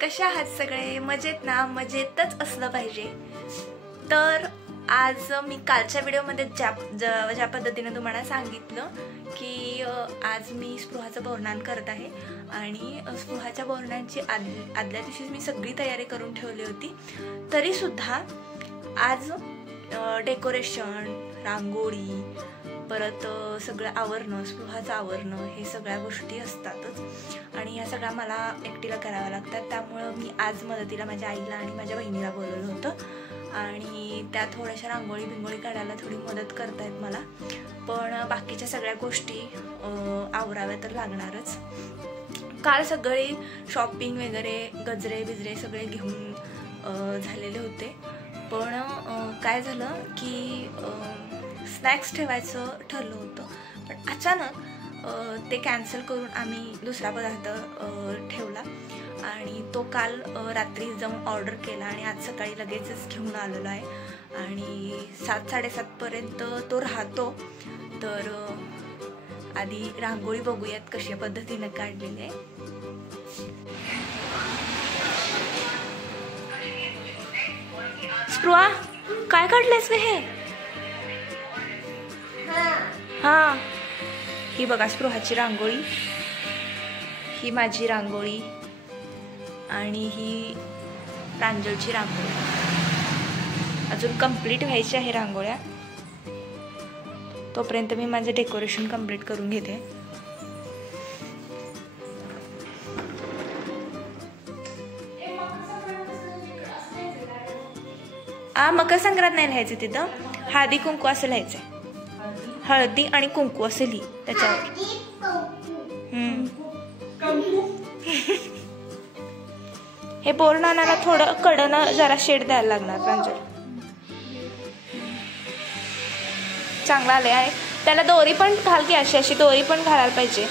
कशा आहात सगळे? मजेत ना? मजेतच असलं पाहिजे. तर आज मी कालच्या व्हिडिओमध्ये ज्या पद्धतीने तुम्हाला सांगितलं की आज मी स्पृहाचं बोरनान करत आहे आणि स्पृहाच्या बोरनांची आदल्या दिवशीच मी सगळी तयारी करून ठेवली होती. तरीसुद्धा आज डेकोरेशन, रांगोळी, परत सगळं आवरणं, स्पृहाचं आवरणं, हे सगळ्या गोष्टी असतातच आणि ह्या सगळ्या मला एकटीला कराव्या लागतात. त्यामुळं मी आज मदतीला माझ्या आईला आणि माझ्या बहिणीला बोलवलं होतं आणि त्या थोड्याशा रांगोळी काढायला थोडी मदत करतायत मला. पण बाकीच्या सगळ्या गोष्टी आवराव्या तर लागणारच. काल सगळे शॉपिंग वगैरे, गजरे बिजरे सगळे घेऊन झालेले होते. पण काय झालं की स्नॅक्स ठेवायचं ठरलं होतं, पण अचानक ते कॅन्सल करून आम्ही दुसरा पदार्थ ठेवला आणि तो काल रात्री जाऊन ऑर्डर केला आणि आज सकाळी लगेचच घेऊन आलेलो आहे आणि 7-7:30पर्यंत तो राहतो. तर आधी रांगोळी बघूयात कशा पद्धतीनं काढलेली आहे. स्पृहा, काय काढलंयस हे? हा, ही बघा स्पृहाची रांगोळी, ही माझी रांगोळी आणि ही प्रांजलची रांगोळी. अजून कंप्लीट व्हायची आहे रांगोळ्या. तोपर्यंत मी माझं डेकोरेशन कंप्लीट करून घेते. मकर संक्रांत नाही लिहायचं तिथं, हळदी कुंकू असं लिहायचंय. हळदी आणि कुंकू असं लिही त्याच्यावर. हे बोरनानाला थोडं कडनं जरा शेड द्यायला लागणार प्रांजल. चांगला आलंय आणि त्याला दोरी पण घाल की, अशी दोरी पण घालायला पाहिजे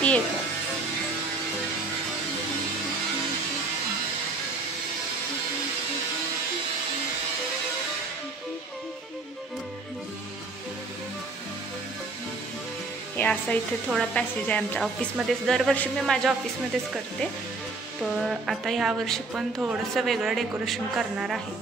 ती एक. हे असं इथे थोडा पॅसेज आहे आमच्या ऑफिसमध्येच. दरवर्षी मी माझ्या ऑफिसमध्येच करते, पण आता ह्या वर्षी पण थोडंसं वेगळं डेकोरेशन करणार आहे.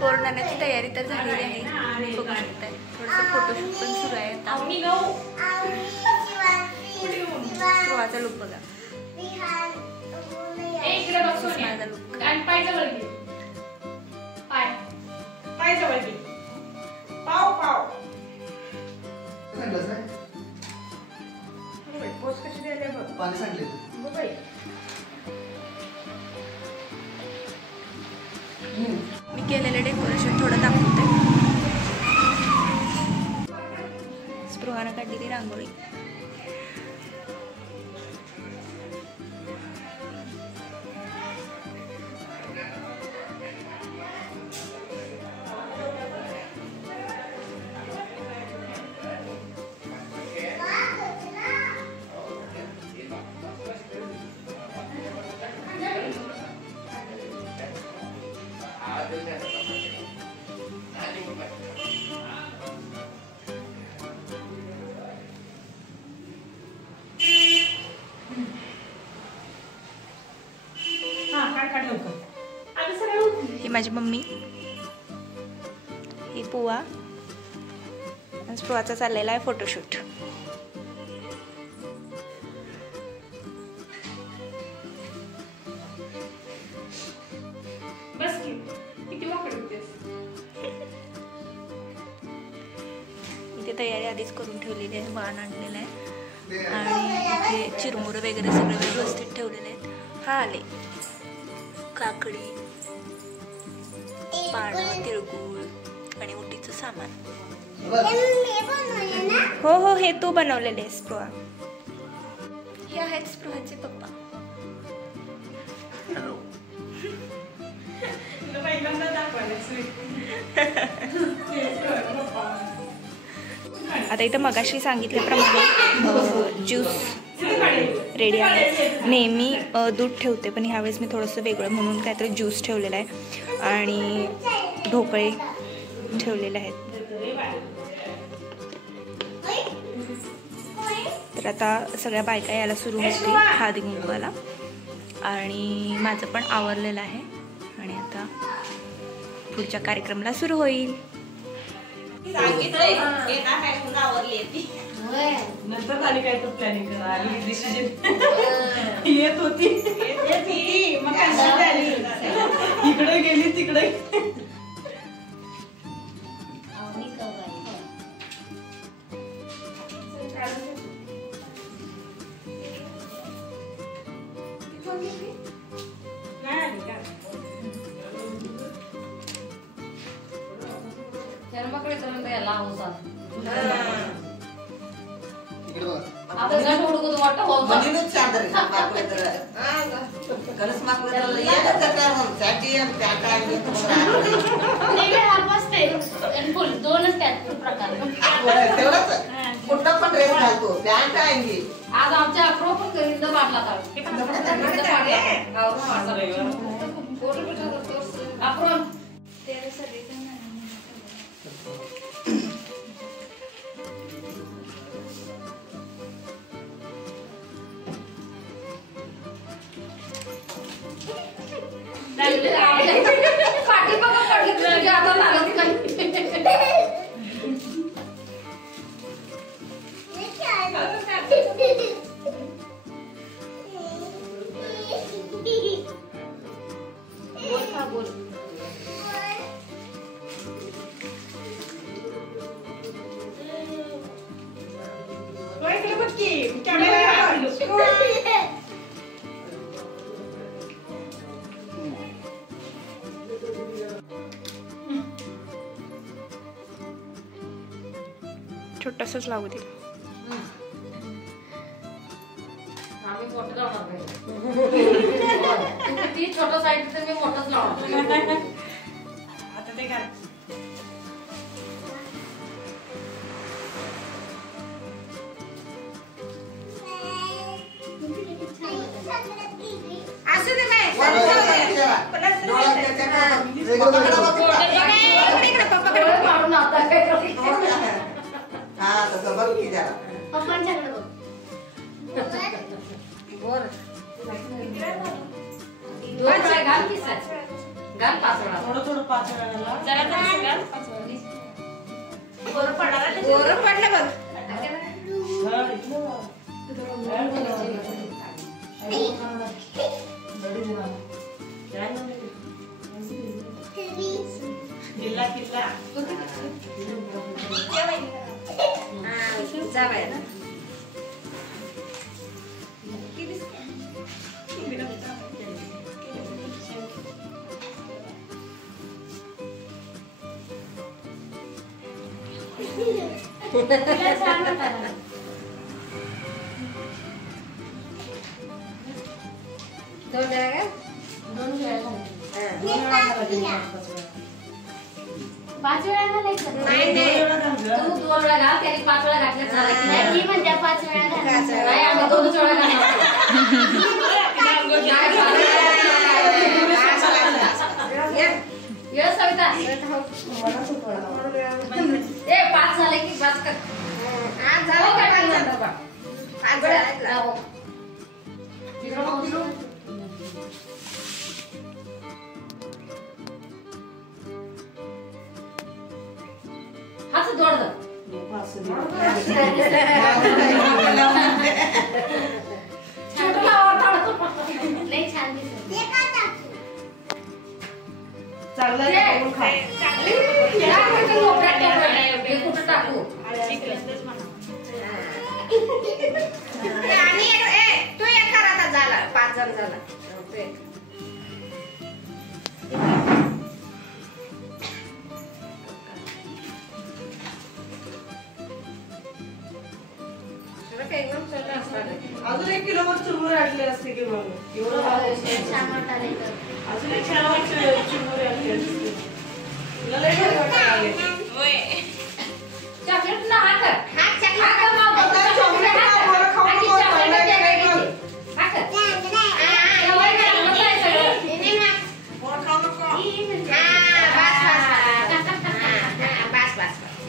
पोर आणण्याची तयारी तर झालेली आहे, तुम्ही बघू शकताय. थोडंसं फोटोशूट पण सुरू आहे आता. स्पृहाचा लुक बघा. माझा लुक. मी केलेलं डेकोरेशन थोडं दाखवते. स्पृहानं काढलेली रांगोळी. ही माझी मम्मी, ही पुवा आणि स्पृहाचा चाललेला आहे फोटोशूट. इथे तयारी आधीच करून ठेवलेली आहे, वाण आणलेलं आहे आणि इथे चिरमुरं वगैरे सगळे व्यवस्थित ठेवलेले आहेत. हा आले काकडी, पानं, तिळगुळ आणि उटीचं सामान. हो हो, हे तू बनवलेले आहे स्पृहा. हे आहेत स्पृहाचे पप्पा. आता इथं मगाशी सांगितल्याप्रमाणे ज्यूस रेडी आहे. नेहमी दूध ठेवते, पण ह्यावेळेस मी थोडंसं वेगळं म्हणून काहीतरी ज्यूस ठेवलेला आहे आणि ढोकळे ठेवलेले आहेत. तर आता सगळ्या बायका यायला सुरू होतील हळदी कुंकवाला आणि माझं पण आवरलेलं आहे आणि आता पुढच्या कार्यक्रमाला सुरू होईल. नंतर झाली काय तू प्लॅनिंग करा आली डिसिजन येत होती मग इकडे गेली तिकडे. आज आमच्या अप्रो पण करीन वाटला अप्रोन पाठी बघा पडली आता लागत नाही. छोटासाच लागू दे. छोटा साईड तर मी मोठाच लावणार. आता ते काय असू दे नाही मारून आता घाल पाचोळा. थोडं थोडं 5 वेळाला गोरं पडणार आहे. गोरं पडलं बघ. किल्ला किल्ला जा बाहेर. दोन वेळा का? 5 वेळा घालायचं. नाही तू 2 वेळा घाल, त्याने 5 वेळा घातल्या चालायचं नाही, नाही. ती म्हणते 5 वेळा घालायचं. नाही, आम्ही 2च वेळा घालणार. ये सविता. ए 5 झाले की 5 कर. आज झालं का पाच झालं? आज झाले. हाच जोड दे. लई छान दिसत. चांगला बघून खा. कुठं टाकू? आणि तू एक कर आता. झाला 5 जण झाला. अजून 1 किलोभर चुरमुरे आणले असते की मग एवढं छान वाटायला येतं. अजून एक छान चुरमुरे आणले असते. तुला लय भारी वाटायला चॉकलेट ना हा कर. हा चकला हा कर माव. आता चॉकलेट खा, बरं खाऊ नको. हा कर. एवढं काय बसायचं सगळं. पोट खाऊ नको.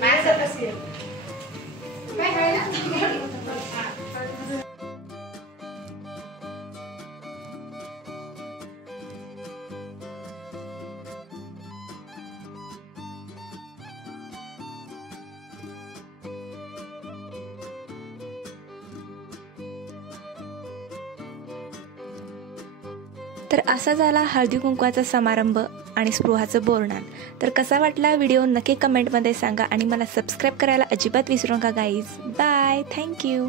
माझं कसं आहे? तर असा झाला हळदी कुंकवाचा समारंभ आणि स्पृहाचं बोरनान. तर कसा वाटला व्हिडिओ नक्की कमेंटमध्ये सांगा आणि मला सबस्क्राईब करायला अजिबात विसरू नका गाईज. बाय. थँक्यू.